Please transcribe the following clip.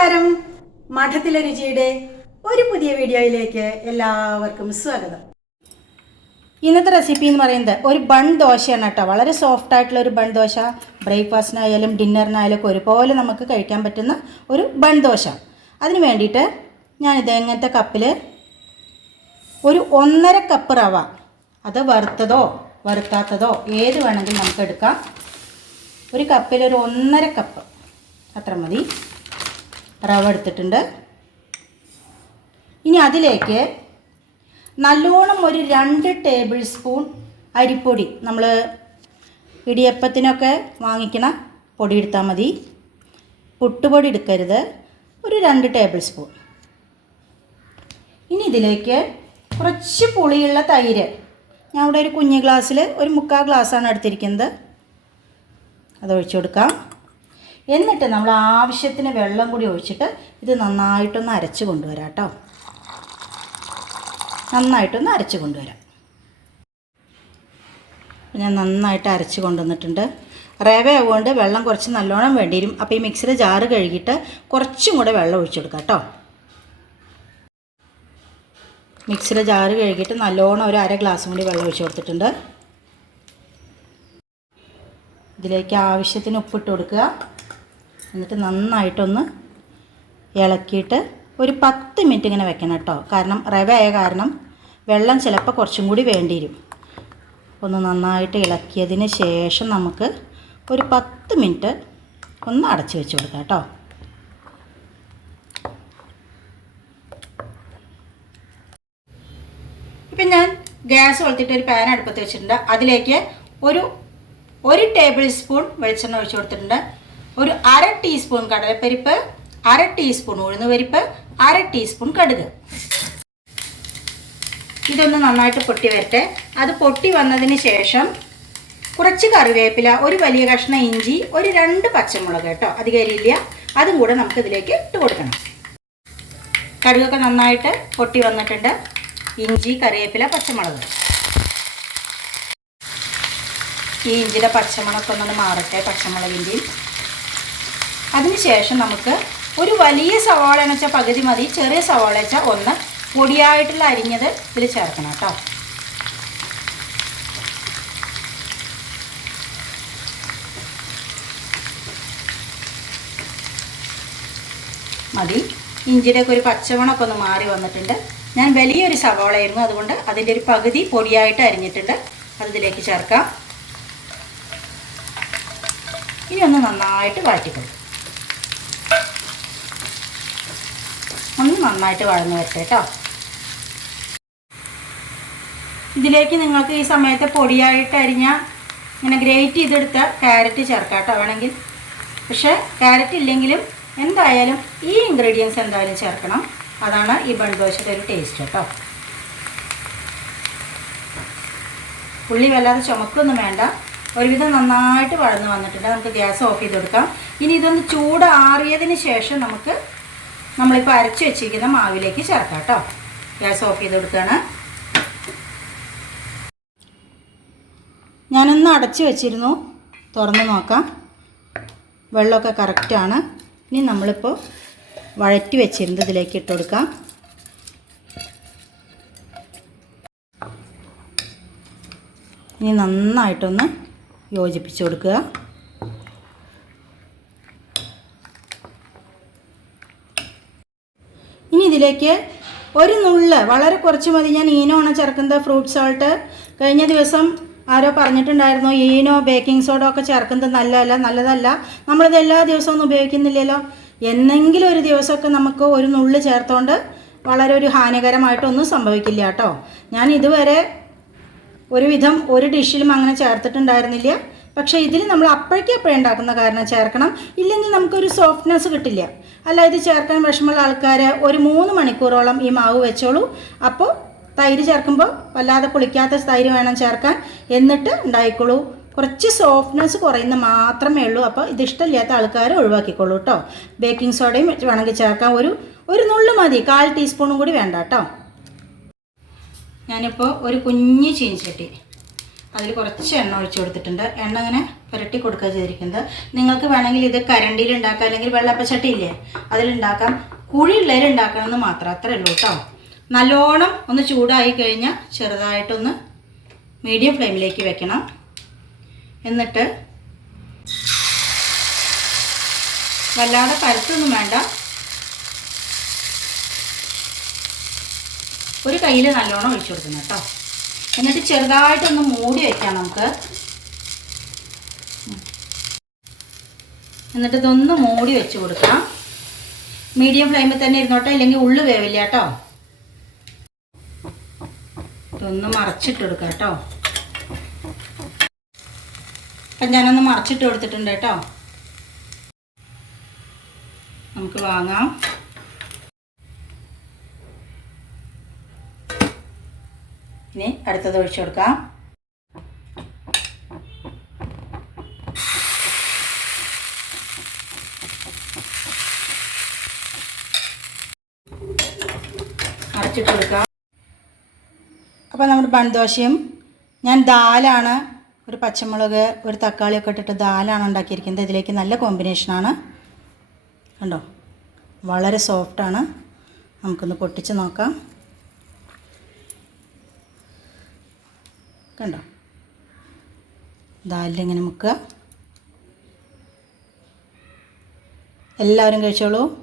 നമസ്കാരം. മഠത്തിലെ രുചിയുടെ ഒരു പുതിയ വീഡിയോയിലേക്ക് എല്ലാവർക്കും സ്വാഗതം. ഇന്നത്തെ റെസിപ്പി എന്ന് പറയുന്നത് ഒരു ബൺ ദോശയാണ് കേട്ടോ. വളരെ സോഫ്റ്റ് ആയിട്ടുള്ള ഒരു ബൺ ദോശ. ബ്രേക്ക്ഫാസ്റ്റിനായാലും ഡിന്നറിനായാലും ഒക്കെ ഒരുപോലെ നമുക്ക് കഴിക്കാൻ പറ്റുന്ന ഒരു ബൺ ദോശ. അതിന് വേണ്ടിയിട്ട് ഞാനിത് എങ്ങനത്തെ കപ്പിൽ ഒരു ഒന്നര കപ്പ് റവ. അത് വറുത്തതോ വറുക്കാത്തതോ ഏത് വേണമെങ്കിലും നമുക്ക് എടുക്കാം. ഒരു കപ്പിൽ ഒരു ഒന്നര കപ്പ് അത്ര മതി. റവ എടുത്തിട്ടുണ്ട്. ഇനി അതിലേക്ക് നല്ലോണം ഒരു രണ്ട് ടേബിൾ സ്പൂൺ അരിപ്പൊടി. നമ്മൾ ഇടിയപ്പത്തിനൊക്കെ വാങ്ങിക്കണ പൊടി എടുത്താൽ മതി. പുട്ടുപൊടി എടുക്കരുത്. ഒരു രണ്ട് ടേബിൾ സ്പൂൺ. ഇനി ഇതിലേക്ക് കുറച്ച് പുളിയുള്ള തൈര്. ഞാൻ ഇവിടെ ഒരു കുഞ്ഞ് ഗ്ലാസ്സിൽ ഒരു മുക്കാൽ ഗ്ലാസ്സാണ് എടുത്തിരിക്കുന്നത്. അത് ഒഴിച്ചു കൊടുക്കാം. എന്നിട്ട് നമ്മൾ ആവശ്യത്തിന് വെള്ളം കൂടി ഒഴിച്ചിട്ട് ഇത് നന്നായിട്ടൊന്ന് അരച്ച് കൊണ്ടുവരാം കേട്ടോ. നന്നായിട്ടൊന്ന് അരച്ച് കൊണ്ടുവരാം. ഞാൻ നന്നായിട്ട് അരച്ച് കൊണ്ടുവന്നിട്ടുണ്ട്. റവ ആവുകൊണ്ട് വെള്ളം കുറച്ച് നല്ലോണം വേണ്ടി വരും അപ്പോൾ ഈ മിക്സിയുടെ ജാറ് കഴുകിയിട്ട് കുറച്ചും കൂടെ വെള്ളം ഒഴിച്ചു കൊടുക്കാം കേട്ടോ. മിക്സിയുടെ ജാറ് കഴുകിയിട്ട് നല്ലോണം ഒരു അര ഗ്ലാസ് കൂടി വെള്ളം ഒഴിച്ച് കൊടുത്തിട്ടുണ്ട്. ഇതിലേക്ക് ആവശ്യത്തിന് ഉപ്പിട്ട് കൊടുക്കുക. എന്നിട്ട് നന്നായിട്ടൊന്ന് ഇളക്കിയിട്ട് ഒരു പത്ത് മിനിറ്റ് ഇങ്ങനെ വെക്കണം കേട്ടോ. കാരണം റവ ആയ കാരണം വെള്ളം ചിലപ്പോൾ കുറച്ചും കൂടി വേണ്ടി വരും ഒന്ന് നന്നായിട്ട് ഇളക്കിയതിന് ശേഷം നമുക്ക് ഒരു പത്ത് മിനിറ്റ് ഒന്ന് അടച്ചു വെച്ച് കൊടുക്കാം കേട്ടോ. ഇപ്പം ഞാൻ ഗ്യാസ് കൊളുത്തിട്ട് ഒരു പാൻ അടുപ്പത്ത് വെച്ചിട്ടുണ്ട്. അതിലേക്ക് ഒരു ഒരു ടേബിൾ സ്പൂൺ വെളിച്ചെണ്ണ ഒഴിച്ചു കൊടുത്തിട്ടുണ്ട്. ഒരു അര ടീസ്പൂൺ കടലപ്പരിപ്പ് അര ടീസ്പൂൺ ഉഴുന്നുപരിപ്പ് അര ടീസ്പൂൺ കടുക്. ഇതൊന്ന് നന്നായിട്ട് പൊട്ടി വരട്ടെ. അത് പൊട്ടി വന്നതിന് ശേഷം കുറച്ച് കറിവേപ്പില ഒരു വലിയ കഷ്ണം ഇഞ്ചി ഒരു രണ്ട് പച്ചമുളക് കേട്ടോ അധികരിയില്ല അതും കൂടെ നമുക്ക് ഇതിലേക്ക് ഇട്ട് കൊടുക്കണം. കടുകൊക്കെ നന്നായിട്ട് പൊട്ടി വന്നിട്ടുണ്ട്. ഇഞ്ചി കറിവേപ്പില പച്ചമുളക്. ഈ ഇഞ്ചിയുടെ പച്ചമുളകൊക്കെ ഒന്ന് മാറട്ടെ പച്ചമുളകിന്റെയും. അതിനുശേഷം നമുക്ക് ഒരു വലിയ സവാള എന്ന് വെച്ചാൽ പകുതി മതി. ചെറിയ സവാള വെച്ചാൽ ഒന്ന്. പൊടിയായിട്ടുള്ള അരിഞ്ഞത് ഇതിൽ ചേർക്കണം കേട്ടോ. മതി. ഇഞ്ചിയുടെയൊക്കെ ഒരു പച്ചമണമൊക്കെ ഒന്ന് മാറി വന്നിട്ടുണ്ട്. ഞാൻ വലിയൊരു സവാളയായിരുന്നു. അതുകൊണ്ട് അതിന്റെ ഒരു പകുതി പൊടിയായിട്ട് അരിഞ്ഞിട്ടുണ്ട്. അതിലേക്ക് ചേർക്കാം. ഇനി ഒന്ന് നന്നായിട്ട് വാറ്റിക്കൊള്ളു ഒന്ന് നന്നായിട്ട് വഴന്ന് വരട്ടെ കേട്ടോ ഇതിലേക്ക് നിങ്ങൾക്ക് ഈ സമയത്ത് പൊടിയായിട്ട് അരിഞ്ഞ ഇങ്ങനെ ഗ്രേറ്റ് ചെയ്തെടുത്ത ക്യാരറ്റ് ചേർക്കാം കേട്ടോ വേണമെങ്കിൽ. പക്ഷേ ക്യാരറ്റ് ഇല്ലെങ്കിലും എന്തായാലും ഈ ഇൻഗ്രീഡിയൻസ് എന്തായാലും ചേർക്കണം. അതാണ് ഈ ബൺദോശയുടെ ഒരു ടേസ്റ്റ് കേട്ടോ ഉള്ളി വല്ലാതെ ചുമക്കൊന്നും വേണ്ട. ഒരുവിധം നന്നായിട്ട് വളർന്നു വന്നിട്ടുണ്ട്. നമുക്ക് ഗ്യാസ് ഓഫ് ചെയ്ത് കൊടുക്കാം. ഇനി ഇതൊന്ന് ചൂടാറിയതിന് ശേഷം നമുക്ക് നമ്മളിപ്പോൾ അരച്ച് വെച്ചിരിക്കുന്ന മാവിലേക്ക് ചേർക്കാം കേട്ടോ. ഗ്യാസ് ഓഫ് ചെയ്ത് കൊടുക്കുകയാണ് ഞാനൊന്ന് അടച്ച് വെച്ചിരുന്നു. തുറന്ന് നോക്കാം. വെള്ളമൊക്കെ കറക്റ്റാണ് ഇനി നമ്മളിപ്പോൾ വഴറ്റി വെച്ചിരുന്നത് ഇതിലേക്ക് ഇട്ട് കൊടുക്കാം. ഇനി നന്നായിട്ടൊന്ന് യോജിപ്പിച്ച് കൊടുക്കുക. ഇനി ഇതിലേക്ക് ഒരു നുള്ള് വളരെ കുറച്ച് മതി. ഞാൻ ഈനോ ആണ് ചേർക്കുന്നത് ഫ്രൂട്ട് സോൾട്ട് കഴിഞ്ഞ ദിവസം ആരോ പറഞ്ഞിട്ടുണ്ടായിരുന്നു ഈനോ ബേക്കിംഗ് സോഡ ഒക്കെ ചേർക്കുന്നത് നല്ലതല്ല നല്ലതല്ല. നമ്മളിത് എല്ലാ ദിവസവും ഒന്നും ഉപയോഗിക്കുന്നില്ലല്ലോ. എന്നെങ്കിലും ഒരു ദിവസമൊക്കെ നമുക്ക് ഒരു നുള്ള് ചേർത്തോണ്ട് വളരെ ഒരു ഹാനികരമായിട്ടൊന്നും സംഭവിക്കില്ല കേട്ടോ. ഞാൻ ഇതുവരെ ഒരുവിധം ഒരു ഡിഷിലും അങ്ങനെ ചേർത്തിട്ടുണ്ടായിരുന്നില്ല. പക്ഷേ ഇതിൽ നമ്മൾ അപ്പോഴേക്കും അപ്പോഴേ ഉണ്ടാക്കുന്ന കാരണം ചേർക്കണം. ഇല്ലെങ്കിൽ നമുക്കൊരു സോഫ്റ്റ്നെസ് കിട്ടില്ല. അല്ല ഇത് ചേർക്കാൻ വിഷമമുള്ള ആൾക്കാർ ഒരു മൂന്ന് മണിക്കൂറോളം ഈ മാവ് വെച്ചോളൂ. അപ്പോൾ തൈര് ചേർക്കുമ്പോൾ വല്ലാതെ പുളിക്കാത്ത തൈര് വേണം ചേർക്കാൻ. എന്നിട്ട് ഉണ്ടായിക്കോളൂ. കുറച്ച് സോഫ്റ്റ്നെസ് കുറയുന്ന മാത്രമേ ഉള്ളൂ. അപ്പോൾ ഇത് ഇഷ്ടമില്ലാത്ത ആൾക്കാർ ഒഴിവാക്കിക്കോളൂ കേട്ടോ ബേക്കിംഗ് സോഡയും വേണമെങ്കിൽ ചേർക്കാം. ഒരു ഒരു നുള്ളു മതി. കാൽ ടീസ്പൂണും കൂടി വേണ്ട കേട്ടോ ഞാനിപ്പോൾ ഒരു കുഞ്ഞ് ചീനിച്ചട്ടി അതിൽ കുറച്ച് എണ്ണ ഒഴിച്ചു കൊടുത്തിട്ടുണ്ട്. എണ്ണ ഇങ്ങനെ പുരട്ടി കൊടുക്കുക ചെയ്തിരിക്കുന്നത്. നിങ്ങൾക്ക് വേണമെങ്കിൽ ഇത് കരണ്ടിയിൽ ഉണ്ടാക്കാം അല്ലെങ്കിൽ വെള്ളപ്പച്ചട്ടി ഇല്ലേ? അതിലുണ്ടാക്കാം കുഴിയുള്ളതിൽ ഉണ്ടാക്കണമെന്ന് മാത്രം. അത്രേ ഉള്ളൂ കേട്ടോ. നല്ലോണം ഒന്ന് ചൂടായി കഴിഞ്ഞാൽ ചെറുതായിട്ടൊന്ന് മീഡിയം ഫ്ലെയിമിലേക്ക് വെക്കണം. എന്നിട്ട് വല്ലാതെ പരത്തൊന്നും വേണ്ട. ഒരു കയ്യിൽ നല്ലോണം ഒഴിച്ചു കൊടുക്കണം കേട്ടോ. എന്നിട്ട് ചെറുതായിട്ടൊന്ന് മൂടി വെക്കാം നമുക്ക്. എന്നിട്ട് ഇതൊന്ന് മൂടി വെച്ച് കൊടുക്കാം മീഡിയം ഫ്ലെയിമിൽ തന്നെ ഇരുന്നോട്ടെ ഇല്ലെങ്കിൽ ഉള്ളു വേവില്ല കേട്ടോ. ഇതൊന്ന് മറച്ചിട്ട് കൊടുക്കാം കേട്ടോ. അപ്പം ഞാനൊന്ന് മറച്ചിട്ട് കൊടുത്തിട്ടുണ്ട് കേട്ടോ. നമുക്ക് വാങ്ങാം. ഇനി അടുത്തത് ഒഴിച്ചു കൊടുക്കാം. അടച്ചിട്ട് കൊടുക്കാം. അപ്പോൾ നമ്മുടെ ബൺദോശയും ഞാൻ ദാലാണ് ഒരു പച്ചമുളക് ഒരു തക്കാളിയൊക്കെ ഇട്ടിട്ട് ദാലാണ് ഉണ്ടാക്കിയിരിക്കുന്നത്. ഇതിലേക്ക് നല്ല കോമ്പിനേഷനാണ് കണ്ടോ? വളരെ സോഫ്റ്റാണ് നമുക്കൊന്ന് പൊട്ടിച്ച് നോക്കാം. കണ്ടോ? ദാലിലിങ്ങനെ മുക്കുക. എല്ലാവരും കഴിച്ചോളൂ.